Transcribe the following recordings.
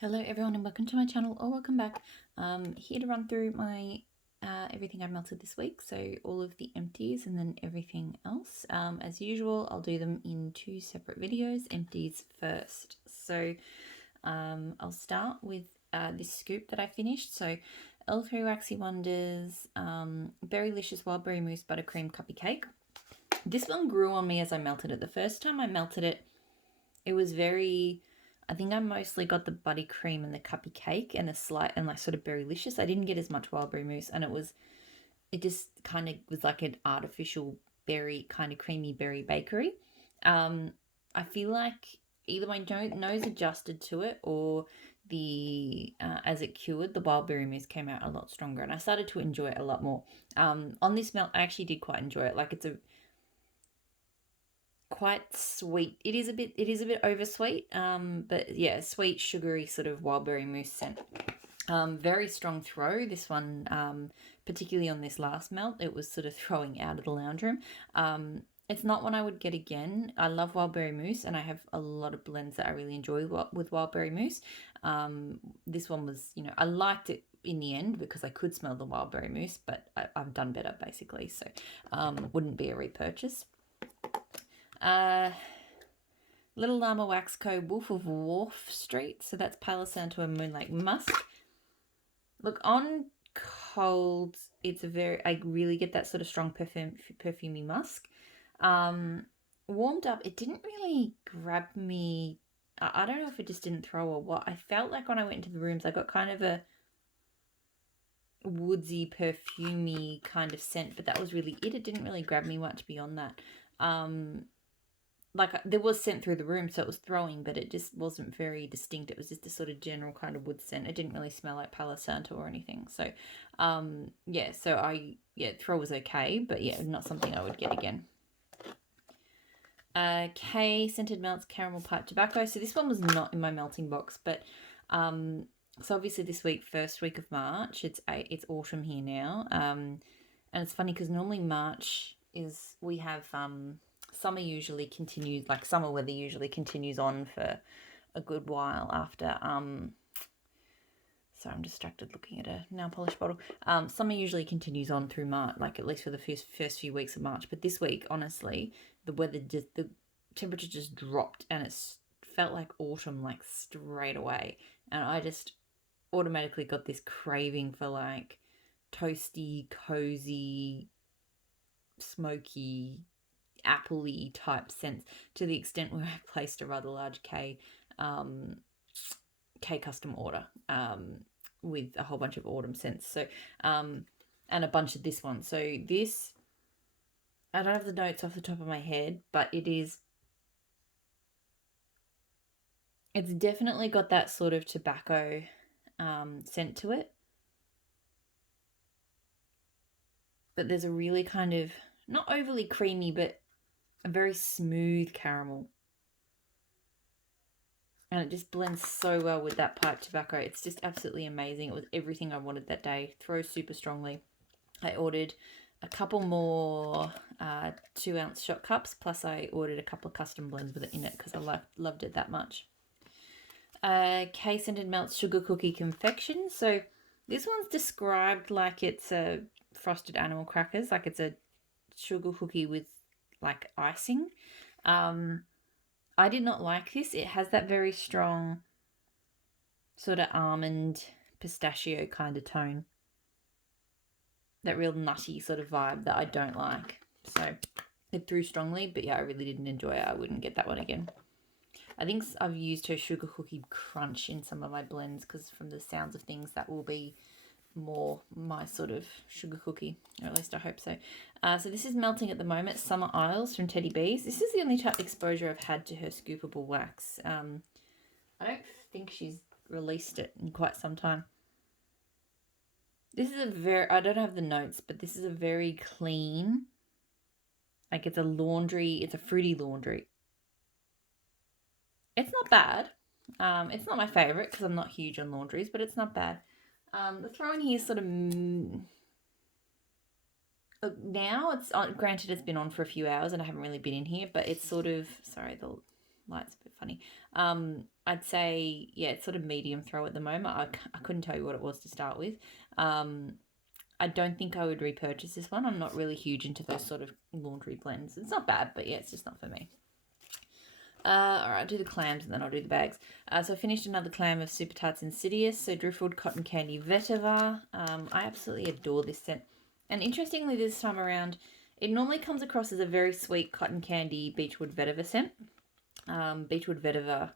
Hello everyone and welcome to my channel or welcome back. Here to run through my everything I've melted this week, so all of the empties and then everything else. As usual, I'll do them in two separate videos. Empties first. So I'll start with this scoop that I finished. So L3 Waxy Wonders Berrylicious Wild Berry Mousse Buttercream Cuppy Cake. This one grew on me as I melted it. The first time I melted it, it was very, I think I mostly got the buttercream and the cuppy cake and a slight and like sort of berrylicious. I didn't get as much wild berry mousse, and it just kind of was like an artificial berry, kind of creamy berry bakery. I feel like either my nose adjusted to it or the as it cured, the wild berry mousse came out a lot stronger, and I started to enjoy it a lot more. On this melt, I actually did quite enjoy it. Like, it's a quite sweet. It is a bit oversweet, but yeah, sweet, sugary sort of wild berry mousse scent. Very strong throw. This one, particularly on this last melt, it was sort of throwing out of the lounge room. It's not one I would get again. I love wild berry mousse, and I have a lot of blends that I really enjoy with wild berry mousse. This one was, I liked it in the end because I could smell the wild berry mousse, but I've done better basically, so wouldn't be a repurchase. Little Llama Wax Co. Wolf of Wharf Street. So that's Palo Santo and Moonlight Musk. Look, on cold, it's I really get that sort of strong perfumey musk. Warmed up, it didn't really grab me. I don't know if it just didn't throw or what. I felt like when I went into the rooms, I got kind of a woodsy, perfumey kind of scent, but that was really it. It didn't really grab me much beyond that. Like, there was scent through the room, so it was throwing, but it just wasn't very distinct. It was just a sort of general kind of wood scent. It didn't really smell like Palo Santo or anything. So, throw was okay, but yeah, not something I would get again. K Scented Melts Caramel Pipe Tobacco. So this one was not in my melting box, but so obviously this week, first week of March, it's autumn here now. And it's funny because normally March is, we have summer usually continues, like summer weather usually continues on for a good while after sorry, I'm distracted looking at a nail polish bottle. Summer usually continues on through March, like at least for the first few weeks of March. But this week, honestly, the temperature just dropped, and it felt like autumn, like straight away. And I just automatically got this craving for like toasty, cozy, smoky, appley type scents, to the extent where I placed a rather large K custom order with a whole bunch of autumn scents. So and a bunch of this one. So this, I don't have the notes off the top of my head, but it's definitely got that sort of tobacco scent to it. But there's a really kind of, not overly creamy, but a very smooth caramel. And it just blends so well with that pipe tobacco. It's just absolutely amazing. It was everything I wanted that day. Throws super strongly. I ordered a couple more 2-ounce shot cups, plus I ordered a couple of custom blends with it in it because I loved it that much. K Scented Melts Sugar Cookie Confection. So this one's described like it's a frosted animal crackers, like it's a sugar cookie with like icing. I did not like this. It has that very strong sort of almond pistachio kind of tone. That real nutty sort of vibe that I don't like. So it threw strongly, but yeah, I really didn't enjoy it. I wouldn't get that one again. I think I've used her Sugar Cookie Crunch in some of my blends because from the sounds of things, that will be more my sort of sugar cookie, or at least I hope so. So this is melting at the moment. Summer Isles from Teddy Bees. This is the only exposure I've had to her scoopable wax. I don't think she's released it in quite some time. This is I don't have the notes, but this is a very clean, like it's a fruity laundry. It's not bad. It's not my favorite because I'm not huge on laundries, but it's not bad. The throw in here is sort of now it's on. Granted, it's been on for a few hours and I haven't really been in here, but it's sort of, sorry, the light's a bit funny. I'd say, yeah, it's sort of medium throw at the moment. I couldn't tell you what it was to start with. I don't think I would repurchase this one. I'm not really huge into those sort of laundry blends. It's not bad, but yeah, it's just not for me. All right, I'll do the clams and then I'll do the bags. So I finished another clam of Super Tarts Insidious. So Driftwood Cotton Candy Vetiver. I absolutely adore this scent. And interestingly, this time around, it normally comes across as a very sweet cotton candy Beechwood Vetiver scent. Beechwood Vetiver,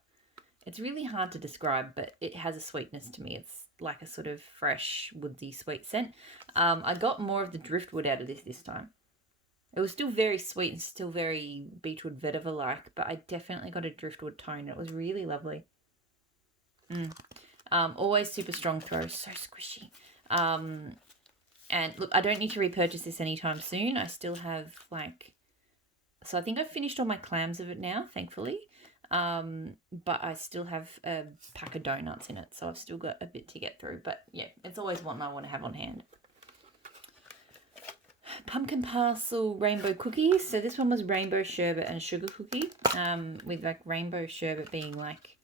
it's really hard to describe, but it has a sweetness to me. It's like a sort of fresh, woodsy, sweet scent. I got more of the driftwood out of this time. It was still very sweet and still very Beechwood Vetiver-like, but I definitely got a driftwood tone. It was really lovely. Always super strong throw, so squishy. And look, I don't need to repurchase this anytime soon. I still have so I think I've finished all my clams of it now, thankfully. But I still have a pack of donuts in it, so I've still got a bit to get through. But yeah, it's always one I want to have on hand. Pumpkin Parcel Rainbow Cookies. So this one was Rainbow Sherbet and Sugar Cookie, with like Rainbow Sherbet being like,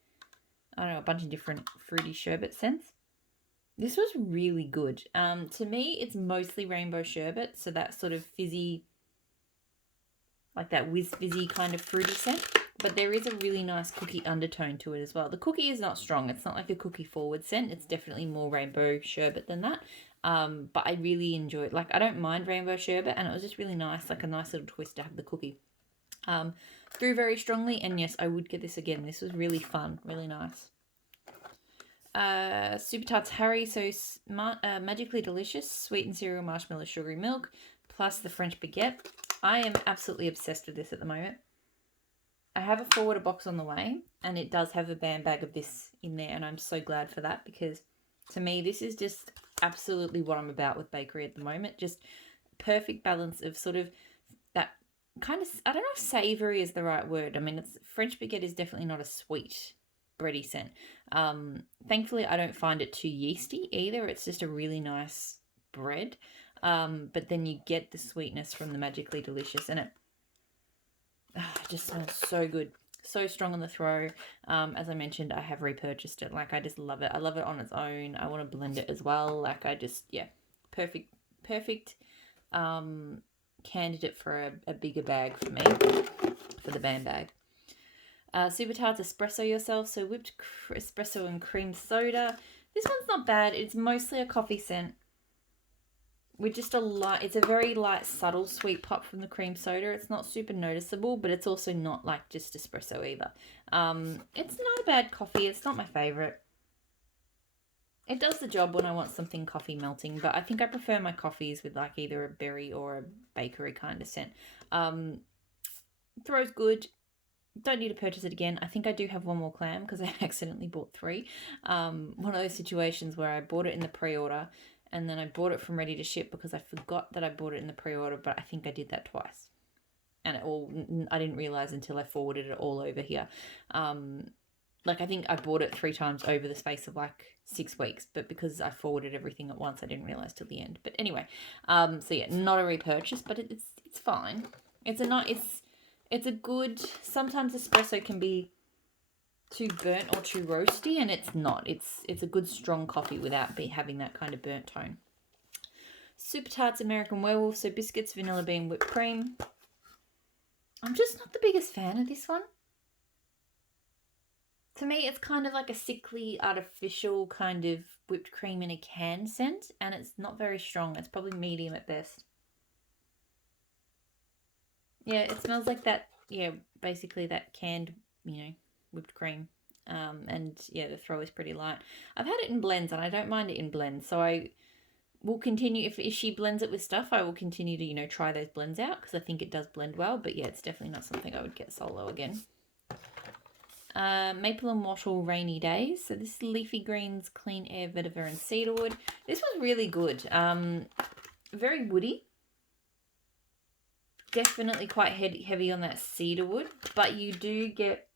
I don't know, a bunch of different fruity sherbet scents. This was really good. To me, it's mostly Rainbow Sherbet, so that sort of fizzy, like that whiz fizzy kind of fruity scent. But there is a really nice cookie undertone to it as well. The cookie is not strong. It's not like a cookie forward scent. It's definitely more Rainbow Sherbet than that. But I really enjoyed, like, I don't mind Rainbow Sherbet, and it was just really nice, like a nice little twist to have the cookie. Grew very strongly, and yes, I would get this again. This was really fun, really nice. Super Tarts Harry, so magically delicious, sweetened cereal, marshmallow, sugary milk, plus the French baguette. I am absolutely obsessed with this at the moment. I have a forwarder box on the way, and it does have a band bag of this in there, and I'm so glad for that, because to me, this is just absolutely what I'm about with bakery at the moment. Just perfect balance of sort of that kind of, I don't know if savoury is the right word. I mean, French baguette is definitely not a sweet bready scent. Thankfully, I don't find it too yeasty either. It's just a really nice bread. But then you get the sweetness from the Magically Delicious, and it just smells so good. So strong on the throw. As I mentioned, I have repurchased it. Like, I just love it. I love it on its own. I want to blend it as well. Like, I just, yeah, perfect candidate for a bigger bag for me, for the band bag. Super Tarts Espresso Yourself, so whipped espresso and cream soda. This one's not bad. It's mostly a coffee scent with just a light, it's a very light, subtle sweet pop from the cream soda. It's not super noticeable, but it's also not like just espresso either. It's not a bad coffee. It's not my favourite. It does the job when I want something coffee melting, but I think I prefer my coffees with like either a berry or a bakery kind of scent. Throw's good. Don't need to purchase it again. I think I do have one more clam because I accidentally bought 3. One of those situations where I bought it in the pre-order and then I bought it from ready to ship because I forgot that I bought it in the pre-order, but I think I did that twice. And I didn't realize until I forwarded it all over here. Like, I think I bought it 3 times over the space of like 6 weeks, but because I forwarded everything at once, I didn't realize till the end. But anyway, so yeah, not a repurchase, but it's fine. It's a good, sometimes espresso can be too burnt or too roasty, and it's not. It's a good strong coffee without having that kind of burnt tone. Super Tarts American Werewolf, so biscuits, vanilla bean, whipped cream. I'm just not the biggest fan of this one. To me, it's kind of like a sickly, artificial kind of whipped cream in a can scent, and it's not very strong. It's probably medium at best. Yeah, it smells like that, yeah, basically that canned, whipped cream. And yeah, the throw is pretty light. I've had it in blends, and I don't mind it in blends, so I will continue, if she blends it with stuff, I will continue to, try those blends out, because I think it does blend well, but yeah, it's definitely not something I would get solo again. Maple and Wattle Rainy Days. So this is Leafy Greens, Clean Air, Vetiver and Cedarwood. This was really good. Very woody. Definitely quite heavy on that cedarwood, but you do get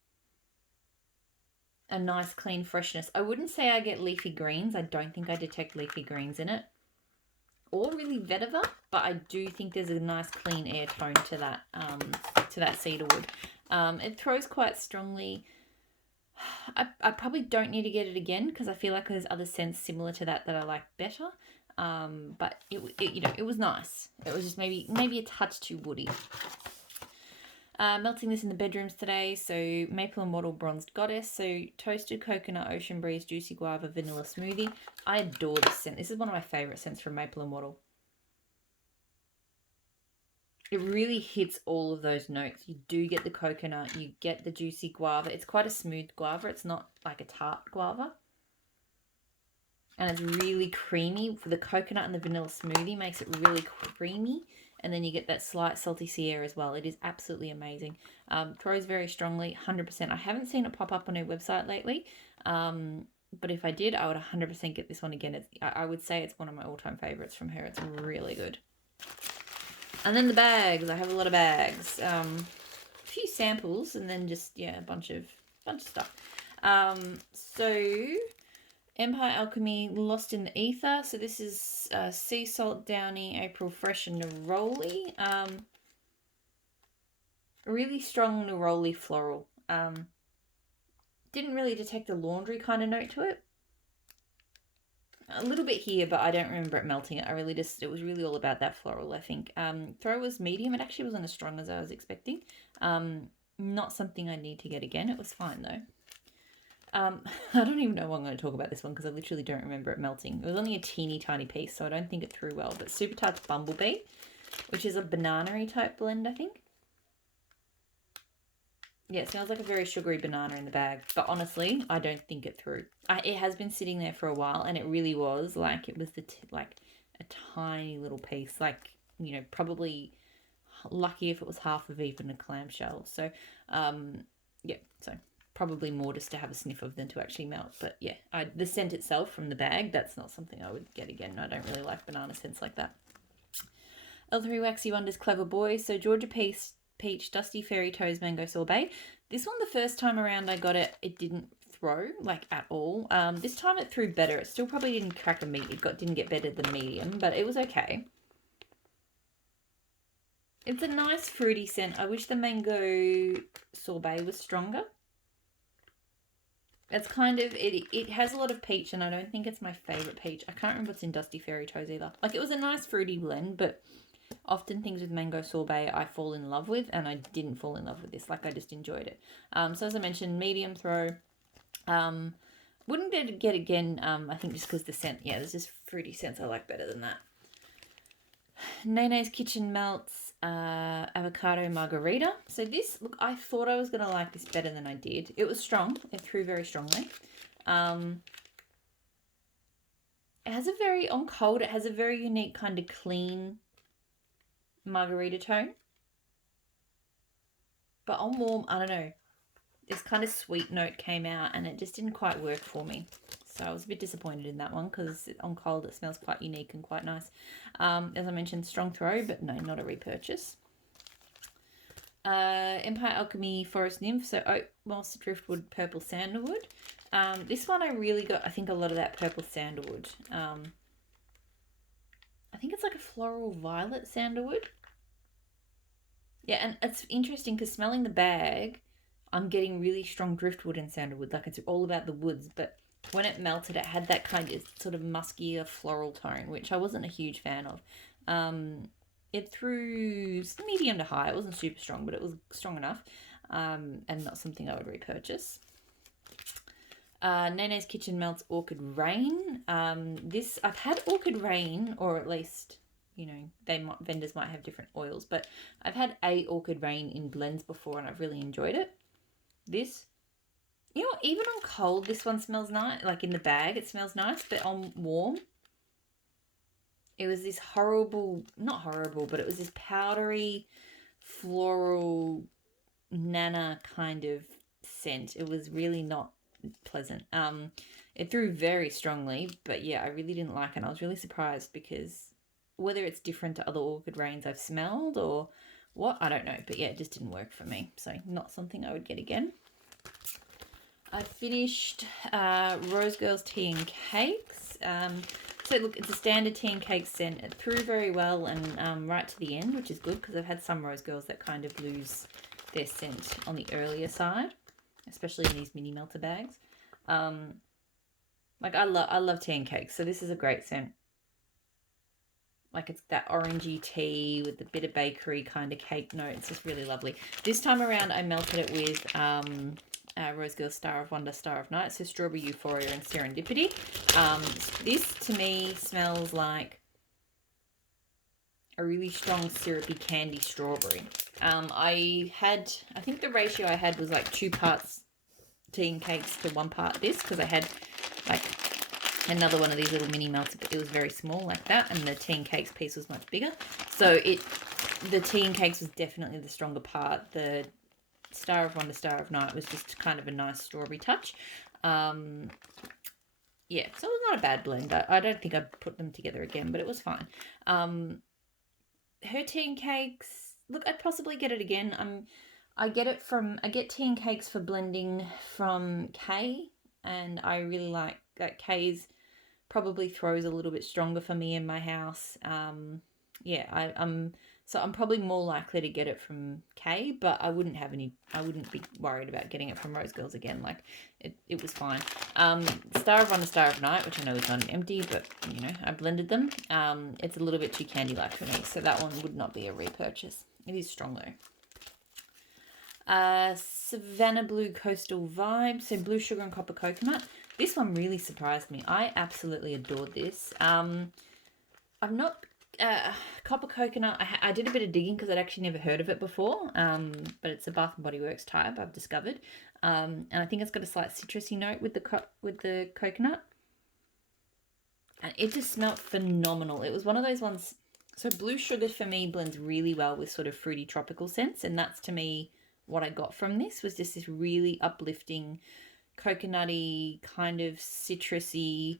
a nice clean freshness. I wouldn't say I get leafy greens. I don't think I detect leafy greens in it, or really vetiver, but I do think there's a nice clean air tone to that cedarwood. It throws quite strongly. I probably don't need to get it again because I feel like there's other scents similar to that I like better. But it was nice. It was just maybe a touch too woody. Melting this in the bedrooms today. So Maple and Wattle Bronzed Goddess. So toasted coconut, ocean breeze, juicy guava, vanilla smoothie. I adore this scent. This is one of my favorite scents from Maple and Wattle. It really hits all of those notes. You do get the coconut, you get the juicy guava. It's quite a smooth guava. It's not like a tart guava. And it's really creamy. For the coconut and the vanilla smoothie makes it really creamy. And then you get that slight salty sea air as well. It is absolutely amazing. Throws very strongly, 100%. I haven't seen it pop up on her website lately. But if I did, I would 100% get this one again. I would say it's one of my all-time favorites from her. It's really good. And then the bags. I have a lot of bags. A few samples and then just, a bunch of stuff. So Empire Alchemy Lost in the Ether. So this is Sea Salt, Downy, April Fresh, and Neroli. Really strong Neroli floral. Didn't really detect a laundry kind of note to it. A little bit here, but I don't remember it melting it. It was really all about that floral, I think. Throw was medium. It actually wasn't as strong as I was expecting. Not something I need to get again. It was fine though. I don't even know why I'm going to talk about this one because I literally don't remember it melting. It was only a teeny tiny piece, so I don't think it threw well. But Super Tarts Bumblebee, which is a banana-y type blend, I think. Yeah, it smells like a very sugary banana in the bag. But honestly, I don't think it threw. It has been sitting there for a while, and it really was like it was like a tiny little piece. Like, probably lucky if it was half of even a clamshell. So, so probably more just to have a sniff of than to actually melt. But yeah, the scent itself from the bag, that's not something I would get again. I don't really like banana scents like that. L3 Waxy Wonders Clever Boy. So Georgia Peach, Dusty Fairy Toes, Mango Sorbet. This one, the first time around I got it, it didn't throw, like, at all. This time it threw better. It still probably didn't crack a meat. Didn't get better than medium, but it was okay. It's a nice fruity scent. I wish the Mango Sorbet was stronger. It's kind of, it has a lot of peach, and I don't think it's my favourite peach. I can't remember what's in Dusty Fairy Toes either. Like, it was a nice fruity blend, but often things with Mango Sorbet I fall in love with, and I didn't fall in love with this. Like, I just enjoyed it. So as I mentioned, medium throw. Wouldn't get it again, I think just because the scent, there's just fruity scents I like better than that. Nene's Kitchen Melts Avocado Margarita. So this, look, I thought I was going to like this better than I did. It was strong. It threw very strongly. It has a very, on cold, it has a very unique kind of clean margarita tone. But on warm, I don't know. This kind of sweet note came out and it just didn't quite work for me. So I was a bit disappointed in that one because on cold it smells quite unique and quite nice. As I mentioned, strong throw, but no, not a repurchase. Empire Alchemy Forest Nymph, so Oak Moss Driftwood Purple Sandalwood. This one I really got, I think, a lot of that purple sandalwood. I think it's like a floral violet sandalwood. Yeah, and it's interesting because smelling the bag, I'm getting really strong driftwood and sandalwood. Like, it's all about the woods, but when it melted, it had that kind of sort of muskier floral tone, which I wasn't a huge fan of. It threw medium to high. It wasn't super strong, but it was strong enough, and not something I would repurchase. Nene's Kitchen Melts Orchid Rain. This, I've had Orchid Rain, or at least, vendors might have different oils, but I've had a Orchid Rain in blends before and I've really enjoyed it. This, even on cold, this one smells nice. Like in the bag, it smells nice, but on warm, it was this not horrible, but it was this powdery, floral, nana kind of scent. It was really not pleasant. It threw very strongly, but yeah, I really didn't like it. And I was really surprised because whether it's different to other Orchid Rains I've smelled or what, I don't know. But yeah, it just didn't work for me. So not something I would get again. I finished Rose Girls Tea and Cakes. So look, it's a standard tea and cake scent. It threw very well and right to the end, which is good because I've had some Rose Girls that kind of lose their scent on the earlier side, especially in these mini melter bags. Like I love tea and cakes, so this is a great scent. Like it's that orangey tea with a bit of bakery kind of cake note. It's just really lovely. This time around, I melted it with Rose Girl Star of Wonder, Star of Night, so Strawberry Euphoria and Serendipity. This to me smells like a really strong syrupy candy strawberry. I think the ratio I had was like 2 parts tea and cakes to 1 part this, because I had like another one of these little mini melts, but it was very small like that, and the tea and cakes piece was much bigger. So the tea and cakes was definitely the stronger part. The Star of Wonder, Star of Night was just kind of a nice strawberry touch. Yeah, so it was not a bad blend. I don't think I'd put them together again, but it was fine. Her tea and cakes, look, I'd possibly get it again. I get tea and cakes for blending from Kay, and I really like that. Kay's probably throws a little bit stronger for me in my house. Yeah, I'm probably more likely to get it from Kay, but I wouldn't be worried about getting it from Rose Girls again. Like it was fine. Star of Wonder, Star of Night, which I know is not an empty, but you know, I blended them. It's a little bit too candy-like for me, so that one would not be a repurchase. It is strong though. Savannah Blue Coastal Vibe, so blue sugar and copper coconut. This one really surprised me. I absolutely adored this. I've not copper coconut. I did a bit of digging because I'd actually never heard of it before. But it's a Bath and Body Works type, I've discovered. And I think it's got a slight citrusy note with the coconut. And it just smelled phenomenal. It was one of those ones. So blue sugar for me blends really well with sort of fruity tropical scents, and that's to me what I got from this was just this really uplifting, coconutty, kind of citrusy,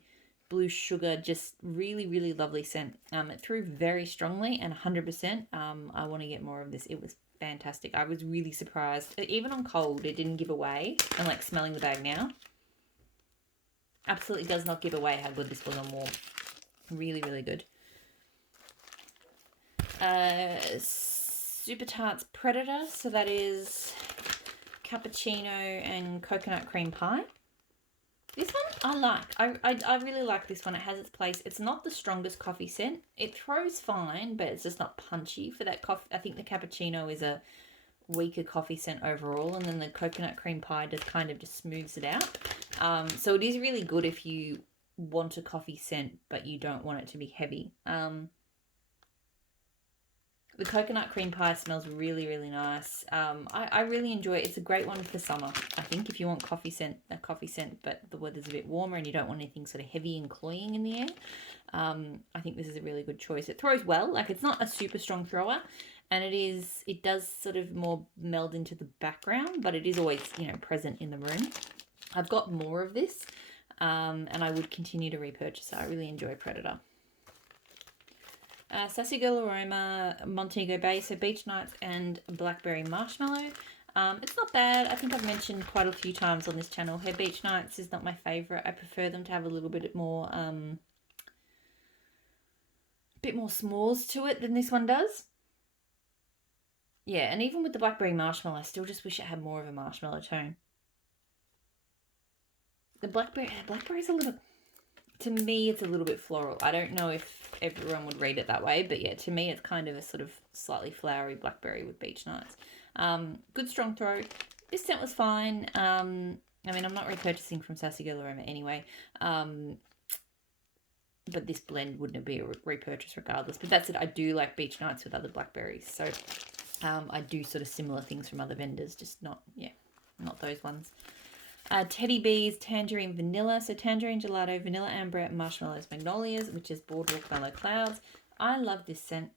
blue sugar, just really, really lovely scent. It threw very strongly, and 100%. I want to get more of this. It was fantastic. I was really surprised. Even on cold, it didn't give away. And like smelling the bag now, absolutely does not give away how good this was on warm. Really, really good. Super Tarts Predator, so that is cappuccino and coconut cream pie. This one I like. I really like this one. It has its place. It's not the strongest coffee scent. It throws fine, but it's just not punchy for that coffee. I think the cappuccino is a weaker coffee scent overall, and then the coconut cream pie just kind of just smooths it out. So it is really good if you want a coffee scent, but you don't want it to be heavy. The coconut cream pie smells really, really nice. I really enjoy it. It's a great one for summer. I think if you want a coffee scent, but the weather's a bit warmer and you don't want anything sort of heavy and cloying in the air, I think this is a really good choice. It throws well. Like, it's not a super strong thrower, and it does sort of more meld into the background, but it is always, present in the room. I've got more of this, and I would continue to repurchase it. I really enjoy Predator. Sassy Girl Aroma, Montego Bay, so Beach Nights and Blackberry Marshmallow. It's not bad. I think I've mentioned quite a few times on this channel, her Beach Nights is not my favourite. I prefer them to have a little bit more s'mores to it than this one does. Yeah, and even with the Blackberry Marshmallow, I still just wish it had more of a marshmallow tone. The Blackberry's a little... To me, it's a little bit floral. I don't know if everyone would read it that way, but yeah, to me, it's kind of a sort of slightly flowery blackberry with Beach Nights. Good strong throw. This scent was fine. I mean, I'm not repurchasing from Sassy Girl Aroma anyway, but this blend wouldn't be a repurchase regardless. But that's it. I do like Beach Nights with other blackberries, so I do sort of similar things from other vendors, just not those ones. Teddy Bees, Tangerine Vanilla. So Tangerine Gelato, Vanilla Amber, Marshmallows Magnolias, which is Boardwalk Mellow Clouds. I love this scent.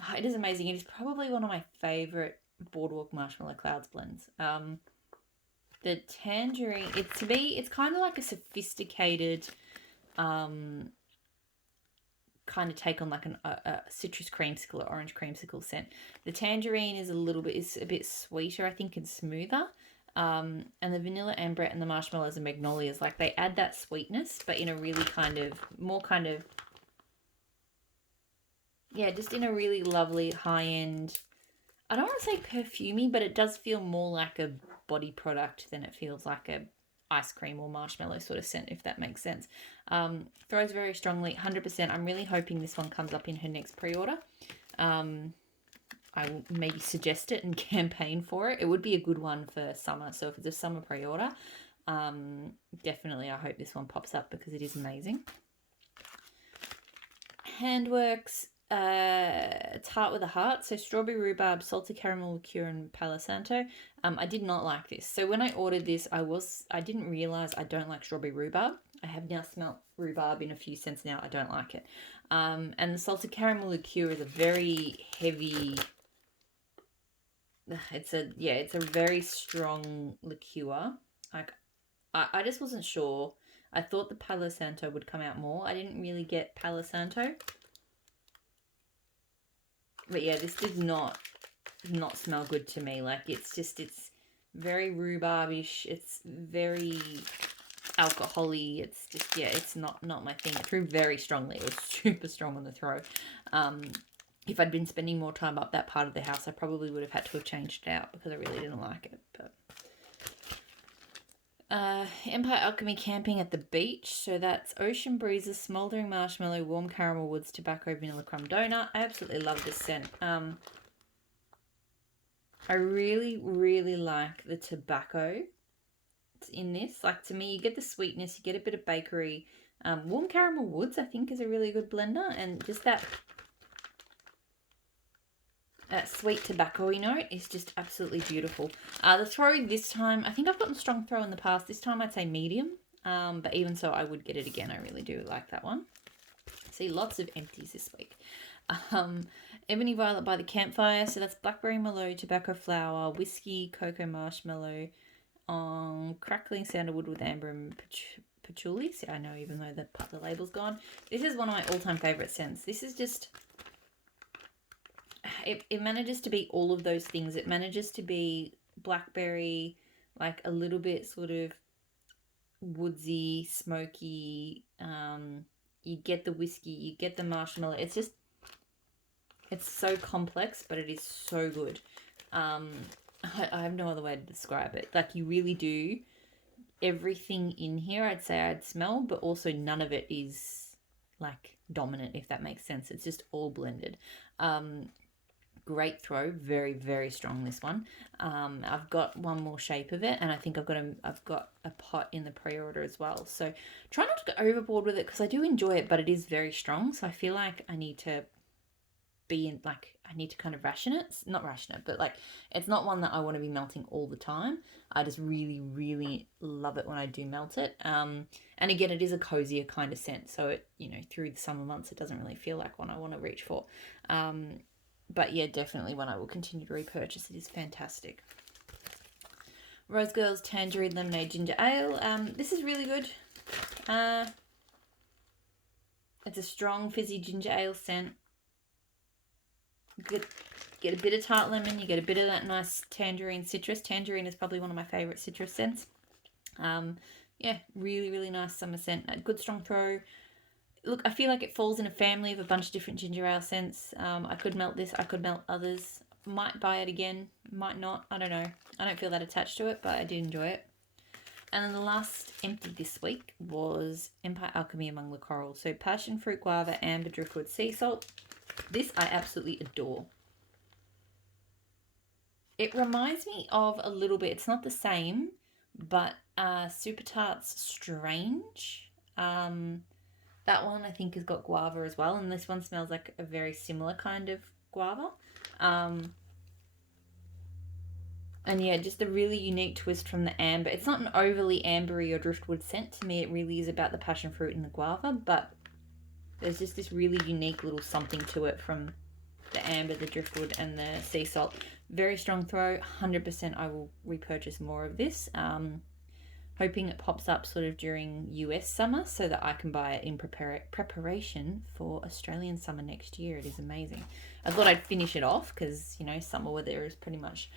Oh, it is amazing. It is probably one of my favourite Boardwalk Marshmallow Clouds blends. The Tangerine, it's kind of like a sophisticated kind of take on like a citrus creamsicle or orange creamsicle scent. The Tangerine is a bit sweeter, I think, and smoother. And the Vanilla Amber and the Marshmallows and Magnolias, like, they add that sweetness, but in a really just in a really lovely high-end, I don't want to say perfumey, but it does feel more like a body product than it feels like a ice cream or marshmallow sort of scent, if that makes sense. Throws very strongly, 100%. I'm really hoping this one comes up in her next pre-order. I will maybe suggest it and campaign for it. It would be a good one for summer. So if it's a summer pre-order, definitely I hope this one pops up because it is amazing. Handworks, tart with a heart. So strawberry rhubarb, salted caramel liqueur, and Palo Santo. I did not like this. So when I ordered this, I didn't realize I don't like strawberry rhubarb. I have now smelt rhubarb in a few scents now. I don't like it. And the salted caramel liqueur is a very heavy. It's a very strong liqueur. Like, I just wasn't sure. I thought the Palo Santo would come out more. I didn't really get Palo Santo. But yeah, this did not smell good to me. Like, it's very rhubarbish. It's very alcohol-y. It's just, yeah, it's not my thing. It threw very strongly. It was super strong on the throat. If I'd been spending more time up that part of the house, I probably would have had to have changed it out because I really didn't like it. But Empire Alchemy Camping at the Beach. So that's Ocean Breezes, Smouldering Marshmallow, Warm Caramel Woods, Tobacco, Vanilla Crumb Donut. I absolutely love this scent. I really, really like the tobacco in this. Like, to me, you get the sweetness, you get a bit of bakery. Warm Caramel Woods, I think, is a really good blender. And just that sweet tobacco-y note is just absolutely beautiful. The throw this time, I think I've gotten strong throw in the past. This time I'd say medium. But even so, I would get it again. I really do like that one. See, lots of empties this week. Ebony Violet by the Campfire. So that's blackberry merlot, tobacco flower, whiskey, cocoa marshmallow, crackling sandalwood with amber and patchouli. See, I know, even though the label's gone. This is one of my all-time favorite scents. This is just... It manages to be all of those things. It manages to be blackberry, like a little bit sort of woodsy, smoky. You get the whiskey, you get the marshmallow. It's so complex, but it is so good. I have no other way to describe it. Like, you really do. Everything in here, I'd say I'd smell, but also none of it is like dominant, if that makes sense. It's just all blended. Great throw, very, very strong, this one. I've got one more shape of it, and I think I've got a pot in the pre-order as well. So try not to go overboard with it because I do enjoy it, but it is very strong. So I feel like I need to kind of ration it. Not ration it, but like, it's not one that I want to be melting all the time. I just really, really love it when I do melt it. And again, it is a cozier kind of scent. So it, through the summer months, it doesn't really feel like one I want to reach for. But yeah, definitely one I will continue to repurchase. It is fantastic. Rose Girls Tangerine Lemonade Ginger Ale. This is really good. It's a strong fizzy ginger ale scent. Get a bit of tart lemon. You get a bit of that nice tangerine citrus. Tangerine is probably one of my favourite citrus scents. Yeah, really, really nice summer scent. A good strong throw. Look, I feel like it falls in a family of a bunch of different ginger ale scents. I could melt this. I could melt others. Might buy it again. Might not. I don't know. I don't feel that attached to it, but I did enjoy it. And then the last empty this week was Empire Alchemy Among the Coral. So passion fruit, guava, amber, driftwood, sea salt. This I absolutely adore. It reminds me of a little bit. It's not the same, but Super Tarts Strange. That one I think has got guava as well, and this one smells like a very similar kind of guava. And yeah, just a really unique twist from the amber. It's not an overly ambery or driftwood scent. To me, it really is about the passion fruit and the guava, but there's just this really unique little something to it from the amber, the driftwood, and the sea salt. Very strong throw. 100% I will repurchase more of this. Hoping it pops up sort of during US summer so that I can buy it in preparation for Australian summer next year. It is amazing. I thought I'd finish it off because, summer weather is pretty much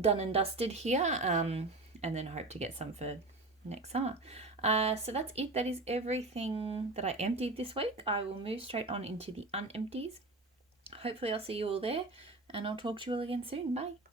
done and dusted here, and then hope to get some for next summer. So that's it. That is everything that I emptied this week. I will move straight on into the unempties. Hopefully I'll see you all there. and I'll talk to you all again soon. Bye.